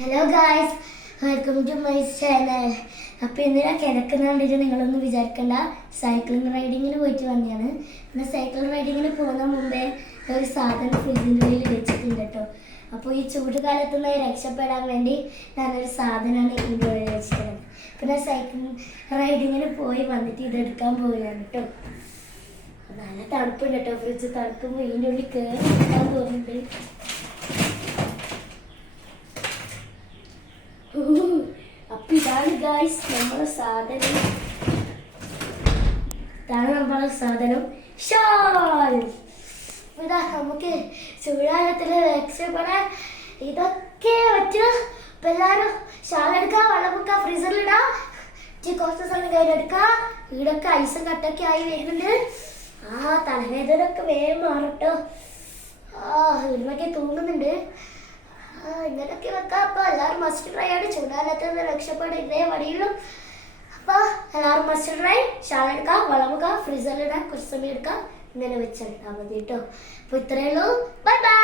Hello guys, welcome to my channel. അപ്പോൾ ഇന്ന് ഞാൻ കിടക്കുന്ന കണ്ടിട്ട് നിങ്ങളൊന്നും വിചാരിക്കണ്ട. സൈക്ലിംഗ് റൈഡിങ്ങിന് പോയിട്ട് വന്നതാണ്. പിന്നെ സൈക്കിൾ റൈഡിങ്ങിന് പോകുന്ന മുമ്പേ ഒരു സാധനം ഫ്രിഡ്ജിൻ്റെ ഉള്ളിൽ വെച്ചിട്ടുണ്ട് കേട്ടോ. അപ്പോൾ ഈ ചൂട് കാലത്ത് നിന്ന് രക്ഷപ്പെടാൻ വേണ്ടി ഞാനൊരു സാധനമാണ് ഇതിൻ്റെ ഉള്ളിൽ വെച്ചിട്ടുള്ളത്. പിന്നെ സൈക്ലിംഗ് റൈഡിങ്ങിന് പോയി വന്നിട്ട് ഇതെടുക്കാൻ പോവുകയാണ് കേട്ടോ. നല്ല തണുപ്പുണ്ട് കേട്ടോ. ഫ്രിഡ്ജ് തണുക്കുമ്പോൾ ഇതിൻ്റെ ഉള്ളിൽ കയറി എടുക്കാൻ പോകുന്നുണ്ട്. അപ്പൊ ഇതാണ് ഗായ്സ് നമ്മളെ സാധനം. ഷാൾ. ഇതാ നമുക്ക് ചൂടാലത്തില് രക്ഷപ്പെടാൻ ഇതൊക്കെ പറ്റും. ഇപ്പൊ എല്ലാരും ഷാൾ എടുക്കാം, വെള്ളം വെക്കാം, ഫ്രീസറിലിടാം, കുറച്ച് സമയം കയ്യിലെടുക്കാം. വീടൊക്കെ ഐസും കട്ടൊക്കെ ആയി വരുന്നുണ്ട്. തലവേദനൊക്കെ വേഗം മാറട്ടോ. വീടിനൊക്കെ തൂങ്ങുന്നുണ്ട്. ഇങ്ങനൊക്കെ വെക്കാം. അപ്പൊ എല്ലാവരും മസ്റ്റ് ട്രൈ ആണ്. ചൂടാലത്ത് നിന്ന് രക്ഷപ്പെടാൻ ഇതേ വഴിയുള്ളൂ. അപ്പൊ എല്ലാവരും മസ്റ്റ് ട്രൈ. ഷാൾ എടുക്കാം, വെള്ളം വെക്കാം, ഫ്രീസറിലിടാം, കുറച്ച് സമയം എടുക്കാം, ഇങ്ങനെ വെച്ചെടുത്താൽ മതി കേട്ടോ. അപ്പൊ ഇത്രയേ ഉള്ളൂ. Bye bye.